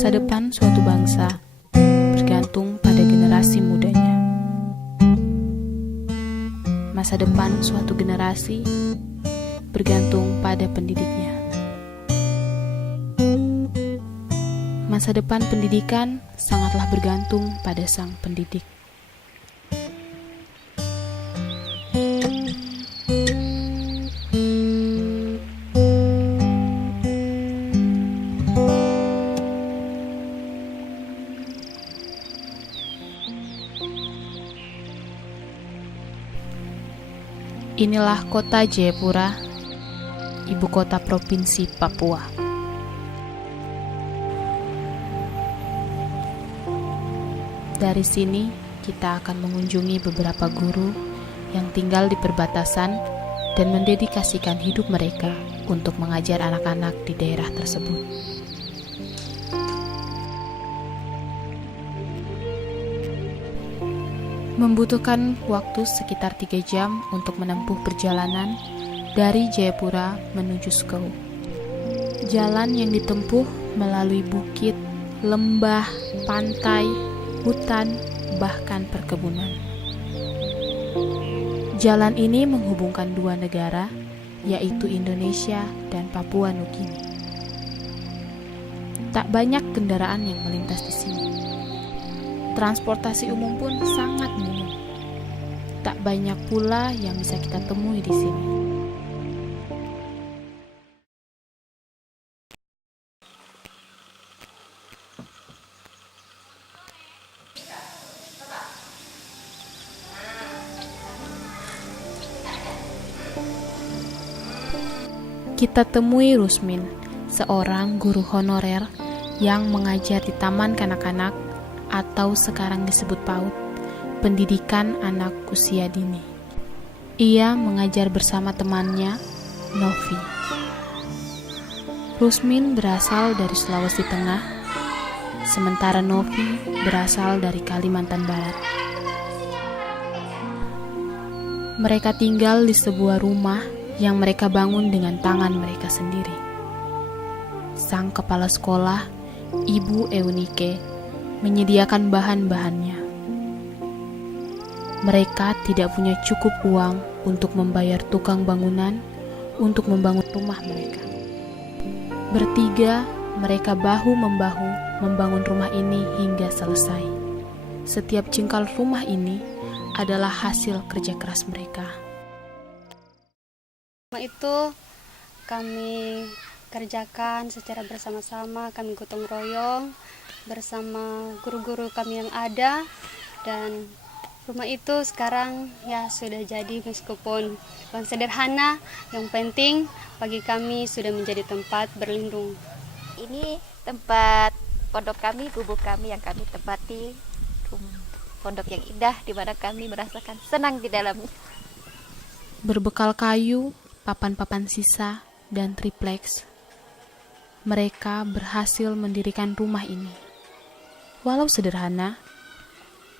Masa depan suatu bangsa bergantung pada generasi mudanya. Masa depan suatu generasi bergantung pada pendidiknya. Masa depan pendidikan sangatlah bergantung pada sang pendidik. Inilah kota Jayapura, ibu kota provinsi Papua. Dari sini, kita akan mengunjungi beberapa guru yang tinggal di perbatasan dan mendedikasikan hidup mereka untuk mengajar anak-anak di daerah tersebut. Membutuhkan waktu sekitar 3 jam untuk menempuh perjalanan dari Jayapura menuju Skau. Jalan yang ditempuh melalui bukit, lembah, pantai, hutan, bahkan perkebunan. Jalan ini menghubungkan dua negara, yaitu Indonesia dan Papua Nugini. Tak banyak kendaraan yang melintas di sini. Transportasi umum pun sangat minim. Tak banyak pula yang bisa kita temui di sini. Kita temui Rusmin, seorang guru honorer yang mengajar di Taman Kanak-kanak atau sekarang disebut PAUD, pendidikan anak usia dini. Ia mengajar bersama temannya, Novi. Rusmin berasal dari Sulawesi Tengah, sementara Novi berasal dari Kalimantan Barat. Mereka tinggal di sebuah rumah yang mereka bangun dengan tangan mereka sendiri. Sang kepala sekolah, Ibu Eunike, menyediakan bahan-bahannya. Mereka tidak punya cukup uang untuk membayar tukang bangunan untuk membangun rumah mereka. Bertiga, mereka bahu-membahu membangun rumah ini hingga selesai. Setiap jengkal rumah ini adalah hasil kerja keras mereka. Itu kami kerjakan secara bersama-sama, kami gotong royong bersama guru-guru kami yang ada, dan rumah itu sekarang ya sudah jadi meskipun sederhana, yang penting bagi kami sudah menjadi tempat berlindung. Ini tempat pondok kami, gubuk kami yang kami tempati, pondok yang indah di mana kami merasakan senang di dalamnya. Berbekal kayu, papan-papan sisa, dan tripleks, mereka berhasil mendirikan rumah ini. Walau sederhana,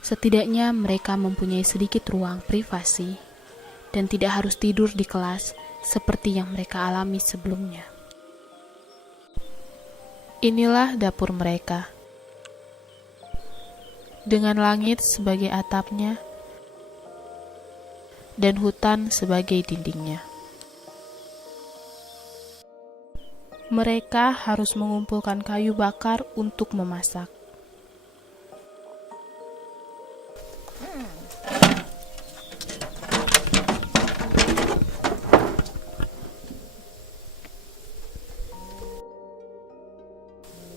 setidaknya mereka mempunyai sedikit ruang privasi dan tidak harus tidur di kelas seperti yang mereka alami sebelumnya. Inilah dapur mereka, dengan langit sebagai atapnya dan hutan sebagai dindingnya. Mereka harus mengumpulkan kayu bakar untuk memasak.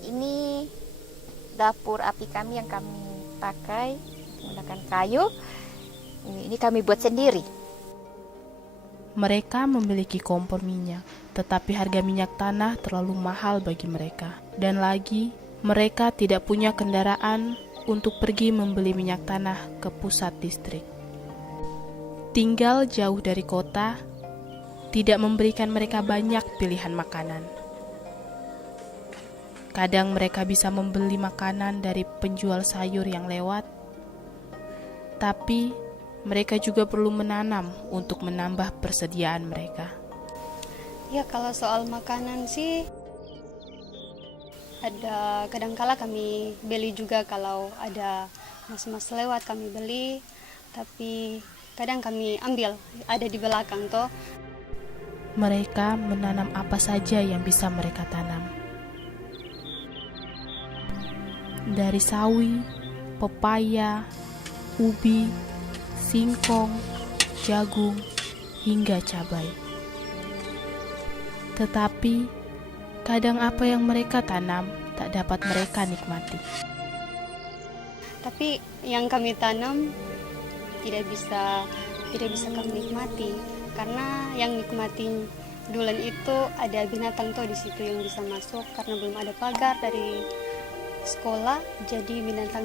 Ini dapur api kami yang kami pakai menggunakan kayu. Ini kami buat sendiri. Mereka memiliki kompor minyak, tetapi harga minyak tanah terlalu mahal bagi mereka. Dan lagi, mereka tidak punya kendaraan untuk pergi membeli minyak tanah ke pusat distrik. Tinggal jauh dari kota, tidak memberikan mereka banyak pilihan makanan. Kadang mereka bisa membeli makanan dari penjual sayur yang lewat, tapi mereka juga perlu menanam untuk menambah persediaan mereka. Ya, kalau soal makanan sih Ada kadangkala kami beli juga kalau ada mas-mas lewat kami beli, tapi kadang kami ambil ada di belakang toh. Mereka menanam apa saja yang bisa mereka tanam. Dari sawi, pepaya, ubi, singkong, jagung, hingga cabai. Tetapi kadang apa yang mereka tanam tak dapat mereka nikmati. Tapi yang kami tanam tidak bisa kami nikmati, karena yang nikmatin duluan itu ada binatang tuh di situ yang bisa masuk, karena belum ada pagar dari sekolah, jadi binatang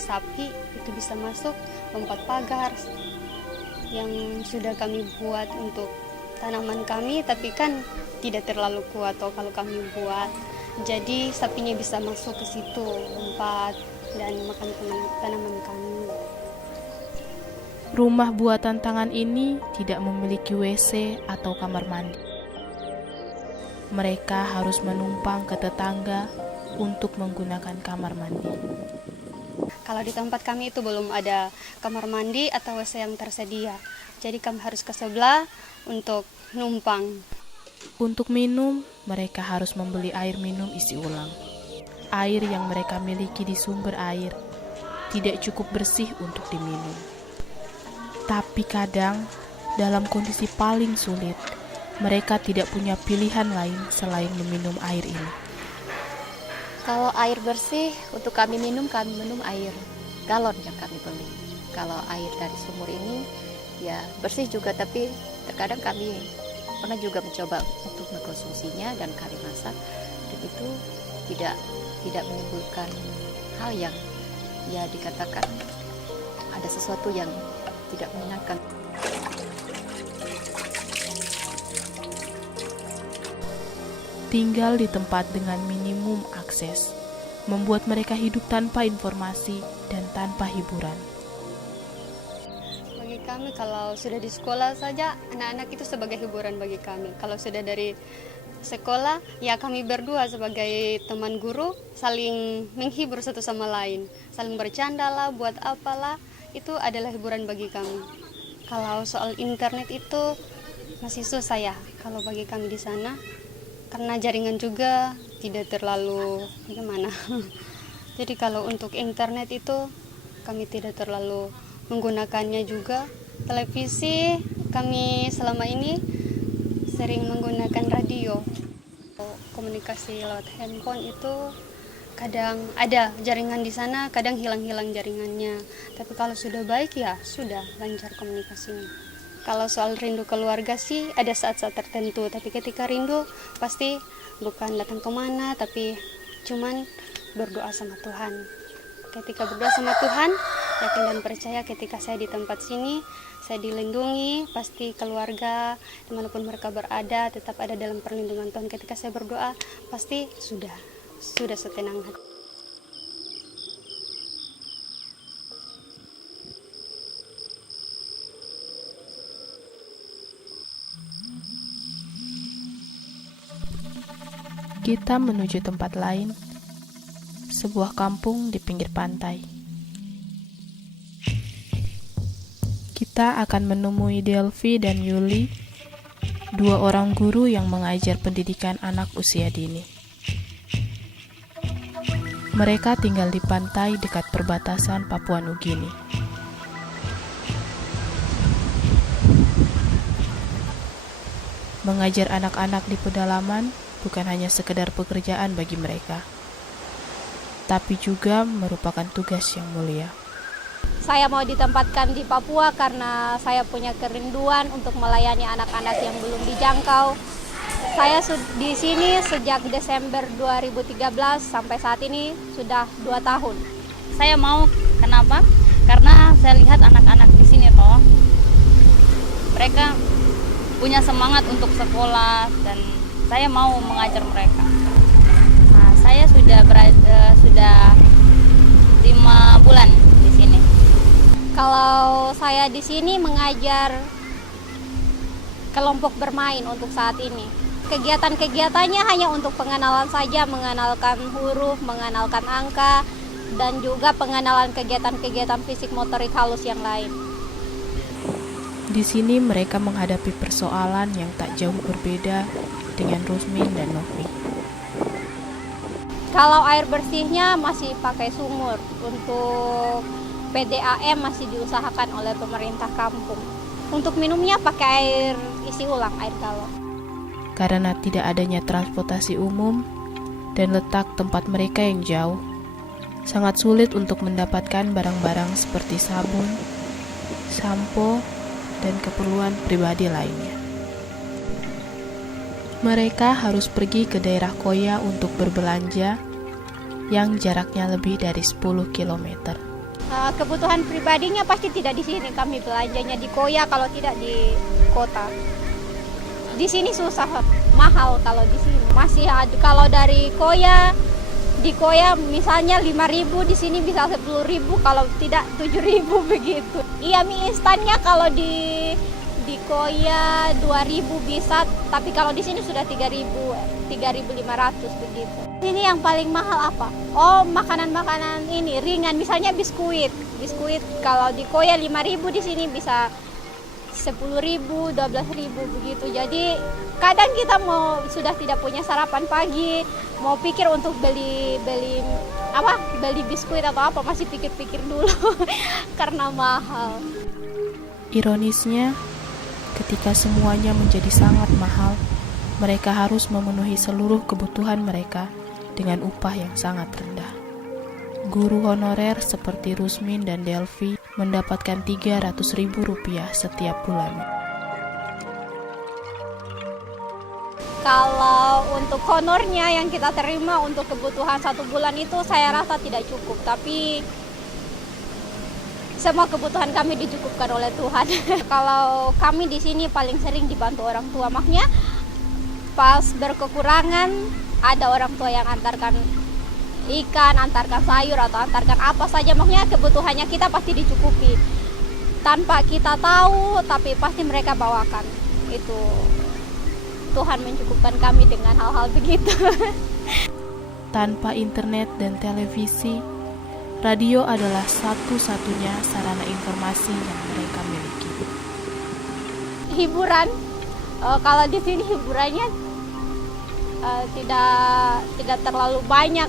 sapi itu bisa masuk lompat pagar yang sudah kami buat untuk tanaman kami, tapi kan tidak terlalu kuat toh kalau kami buat, jadi sapinya bisa masuk ke situ lompat dan makan tanaman kami. Rumah buatan tangan ini tidak memiliki WC atau kamar mandi. Mereka harus menumpang ke tetangga untuk menggunakan kamar mandi. Kalau di tempat kami itu belum ada kamar mandi atau WC yang tersedia, jadi kami harus ke sebelah untuk numpang. Untuk minum, mereka harus membeli air minum isi ulang. Air yang mereka miliki di sumber air tidak cukup bersih untuk diminum. Tapi kadang, dalam kondisi paling sulit, mereka tidak punya pilihan lain selain meminum air ini. Kalau air bersih untuk kami minum air galon yang kami beli. Kalau air dari sumur ini ya bersih juga, tapi terkadang kami pernah juga mencoba untuk mengkonsumsinya dan kami masak, dan itu tidak menimbulkan hal yang ya dikatakan ada sesuatu yang tidak menyenangkan. Tinggal di tempat dengan minimum akses membuat mereka hidup tanpa informasi dan tanpa hiburan. Bagi kami kalau sudah di sekolah saja, anak-anak itu sebagai hiburan bagi kami. Kalau sudah dari sekolah, ya kami berdua sebagai teman guru saling menghibur satu sama lain, saling bercanda lah, buat apalah, itu adalah hiburan bagi kami. Kalau soal internet itu masih susah ya kalau bagi kami di sana, karena jaringan juga tidak terlalu bagaimana. Jadi kalau untuk internet itu kami tidak terlalu menggunakannya juga. Televisi kami selama ini sering menggunakan radio. Komunikasi lewat handphone itu kadang ada jaringan di sana, kadang hilang-hilang jaringannya. Tapi kalau sudah baik ya sudah lancar komunikasinya. Kalau soal rindu keluarga sih ada saat-saat tertentu, tapi ketika rindu pasti bukan datang kemana, tapi cuman berdoa sama Tuhan. Ketika berdoa sama Tuhan, yakin dan percaya ketika saya di tempat sini, saya dilindungi, pasti keluarga dimanapun mereka berada tetap ada dalam perlindungan Tuhan. Ketika saya berdoa, pasti sudah setenang hati. Kita menuju tempat lain, sebuah kampung di pinggir pantai. Kita akan menemui Delvi dan Yuli, dua orang guru yang mengajar pendidikan anak usia dini. Mereka tinggal di pantai dekat perbatasan Papua Nugini. Mengajar anak-anak di pedalaman bukan hanya sekedar pekerjaan bagi mereka, tapi juga merupakan tugas yang mulia. Saya mau ditempatkan di Papua karena saya punya kerinduan untuk melayani anak-anak yang belum dijangkau. Saya di sini sejak Desember 2013 sampai saat ini sudah 2 tahun. Saya mau, kenapa? Karena saya lihat anak-anak di sini toh, mereka punya semangat untuk sekolah dan saya mau mengajar mereka. Nah, saya sudah 5 bulan di sini. Kalau saya di sini mengajar kelompok bermain untuk saat ini. kegiatan-kegiatannya hanya untuk pengenalan saja, mengenalkan huruf, mengenalkan angka, dan juga pengenalan kegiatan-kegiatan fisik motorik halus yang lain. Di sini mereka menghadapi persoalan yang tak jauh berbeda dengan Rusmin dan Novi. Kalau air bersihnya masih pakai sumur, untuk PDAM masih diusahakan oleh pemerintah kampung. Untuk minumnya pakai air isi ulang, air galon. Karena tidak adanya transportasi umum dan letak tempat mereka yang jauh, sangat sulit untuk mendapatkan barang-barang seperti sabun, sampo, dan keperluan pribadi lainnya. Mereka harus pergi ke daerah Koya untuk berbelanja yang jaraknya lebih dari 10 km. Kebutuhan pribadinya pasti tidak di sini, kami belanjanya di Koya kalau tidak di kota. Di sini susah, mahal kalau di sini. Masih ada, kalau dari Koya, di Koya misalnya 5.000, di sini bisa 10.000, kalau tidak 7.000 begitu. Iya, mie instannya kalau di Koya 2.000 bisa, tapi kalau di sini sudah 3.500 begitu. Ini yang paling mahal apa? Oh, makanan-makanan ini ringan, misalnya biskuit. Biskuit kalau di Koya 5.000, di sini bisa 10.000, 12.000 begitu. Jadi kadang kita sudah tidak punya sarapan pagi, mau pikir untuk beli biskuit atau apa, masih pikir-pikir dulu karena mahal. Ironisnya, ketika semuanya menjadi sangat mahal, mereka harus memenuhi seluruh kebutuhan mereka dengan upah yang sangat rendah. Guru honorer seperti Rusmin dan Delvi mendapatkan Rp300.000 setiap bulan. Kalau untuk honornya yang kita terima untuk kebutuhan 1 bulan itu saya rasa tidak cukup, tapi semua kebutuhan kami dicukupkan oleh Tuhan. Kalau kami di sini paling sering dibantu orang tua, makanya pas berkekurangan ada orang tua yang antarkan ikan, antarkan sayur, atau antarkan apa saja, makanya kebutuhannya kita pasti dicukupi. Tanpa kita tahu, tapi pasti mereka bawakan. Itu Tuhan mencukupkan kami dengan hal-hal begitu. Tanpa internet dan televisi, radio adalah satu-satunya sarana informasi yang mereka miliki. Hiburan, kalau di sini hiburannya tidak terlalu banyak.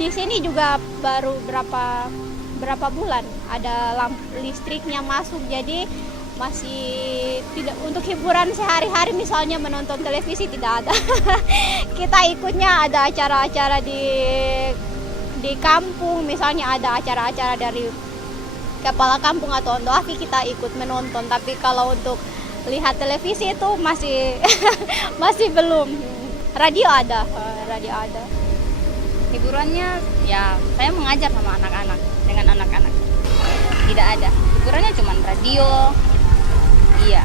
Di sini juga baru berapa bulan ada listriknya masuk, jadi masih tidak, untuk hiburan sehari-hari misalnya menonton televisi tidak ada. Kita ikutnya ada acara-acara di kampung, misalnya ada acara-acara dari kepala kampung atau Ondoafi, kita ikut menonton. Tapi kalau untuk lihat televisi itu masih masih belum. Radio ada. Hiburannya ya saya mengajar sama anak-anak, dengan anak-anak. Tidak ada. Hiburannya cuma radio. Iya.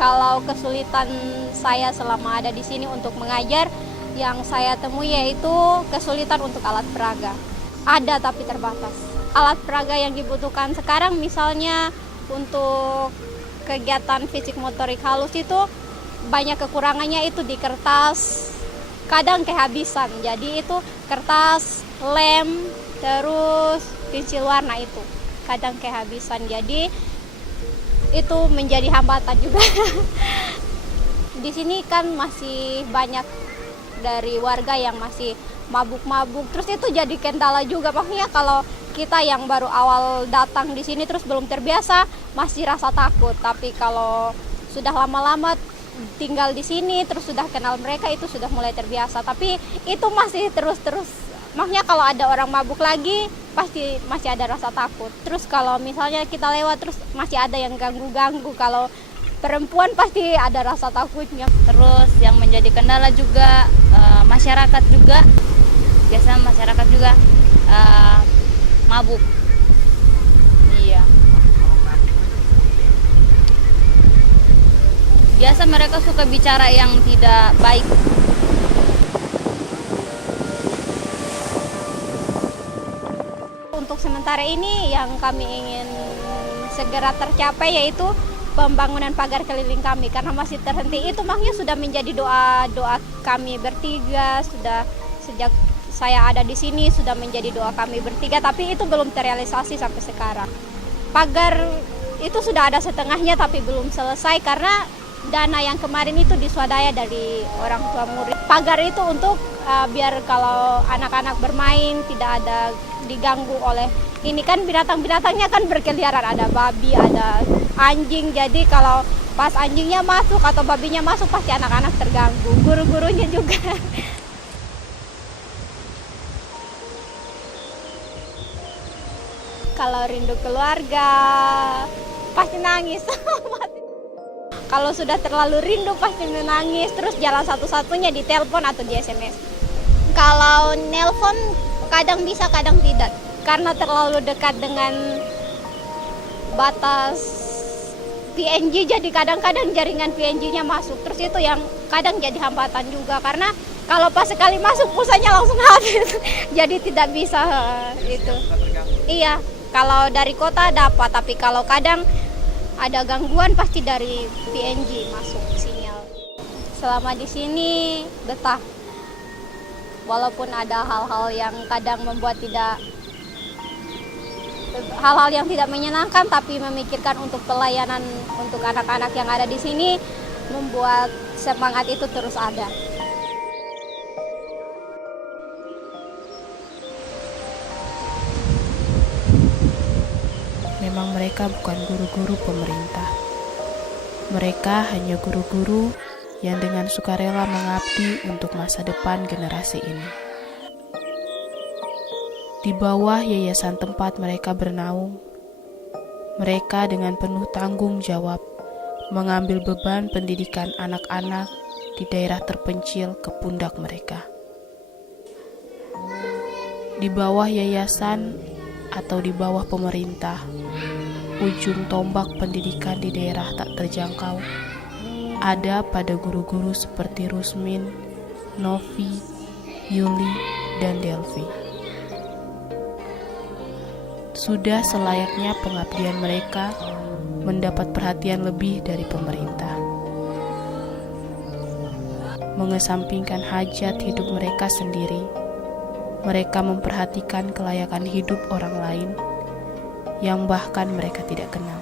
Kalau kesulitan saya selama ada di sini untuk mengajar, yang saya temui yaitu kesulitan untuk alat peraga. Ada tapi terbatas. Alat peraga yang dibutuhkan sekarang misalnya untuk kegiatan fisik motorik halus itu banyak kekurangannya, itu di kertas, kadang kehabisan. Jadi itu kertas, lem, terus pensil warna itu kadang kehabisan. Jadi itu menjadi hambatan juga. Di sini kan masih banyak dari warga yang masih mabuk-mabuk, terus itu jadi kendala juga. Makanya kalau kita yang baru awal datang di sini terus belum terbiasa, masih rasa takut. Tapi kalau sudah lama-lama tinggal di sini terus sudah kenal mereka, itu sudah mulai terbiasa. Tapi itu masih terus makanya kalau ada orang mabuk lagi pasti masih ada rasa takut. Terus kalau misalnya kita lewat terus masih ada yang ganggu-ganggu, kalau perempuan pasti ada rasa takutnya. Terus yang menjadi kendala juga masyarakat juga, biasanya masyarakat juga mabuk. Iya. Biasa mereka suka bicara yang tidak baik. Untuk sementara ini yang kami ingin segera tercapai, yaitu pembangunan pagar keliling kami, karena masih terhenti. Itu makanya sudah menjadi doa kami bertiga, sudah sejak saya ada di sini sudah menjadi doa kami bertiga, tapi itu belum terrealisasi sampai sekarang. Pagar itu sudah ada setengahnya tapi belum selesai karena dana yang kemarin itu diswadaya dari orang tua murid. Pagar itu untuk biar kalau anak-anak bermain tidak ada diganggu oleh ini, kan binatang-binatangnya kan berkeliaran, ada babi, ada anjing. Jadi kalau pas anjingnya masuk atau babinya masuk pasti anak-anak terganggu, guru-gurunya juga. Kalau rindu keluarga pasti nangis. Kalau sudah terlalu rindu pasti menangis. Terus jalan satu-satunya di telepon atau di SMS. Kalau nelpon kadang bisa kadang tidak, karena terlalu dekat dengan batas PNG, jadi kadang-kadang jaringan PNG-nya masuk. Terus itu yang kadang jadi hambatan juga, karena kalau pas sekali masuk pulsanya langsung habis. Jadi tidak bisa itu. Iya, kalau dari kota dapat, tapi kalau kadang ada gangguan pasti dari PNG masuk sinyal. Selama di sini betah. Walaupun ada hal-hal yang kadang membuat hal-hal yang tidak menyenangkan, tapi memikirkan untuk pelayanan untuk anak-anak yang ada di sini membuat semangat itu terus ada. Memang mereka bukan guru-guru pemerintah. Mereka hanya guru-guru yang dengan sukarela mengabdi untuk masa depan generasi ini. Di bawah yayasan tempat mereka bernaung, mereka dengan penuh tanggung jawab mengambil beban pendidikan anak-anak di daerah terpencil ke pundak mereka. Di bawah yayasan atau di bawah pemerintah, ujung tombak pendidikan di daerah tak terjangkau ada pada guru-guru seperti Rusmin, Novi, Yuli, dan Delvi. Sudah selayaknya pengabdian mereka mendapat perhatian lebih dari pemerintah. Mengesampingkan hajat hidup mereka sendiri, mereka memperhatikan kelayakan hidup orang lain yang bahkan mereka tidak kenal.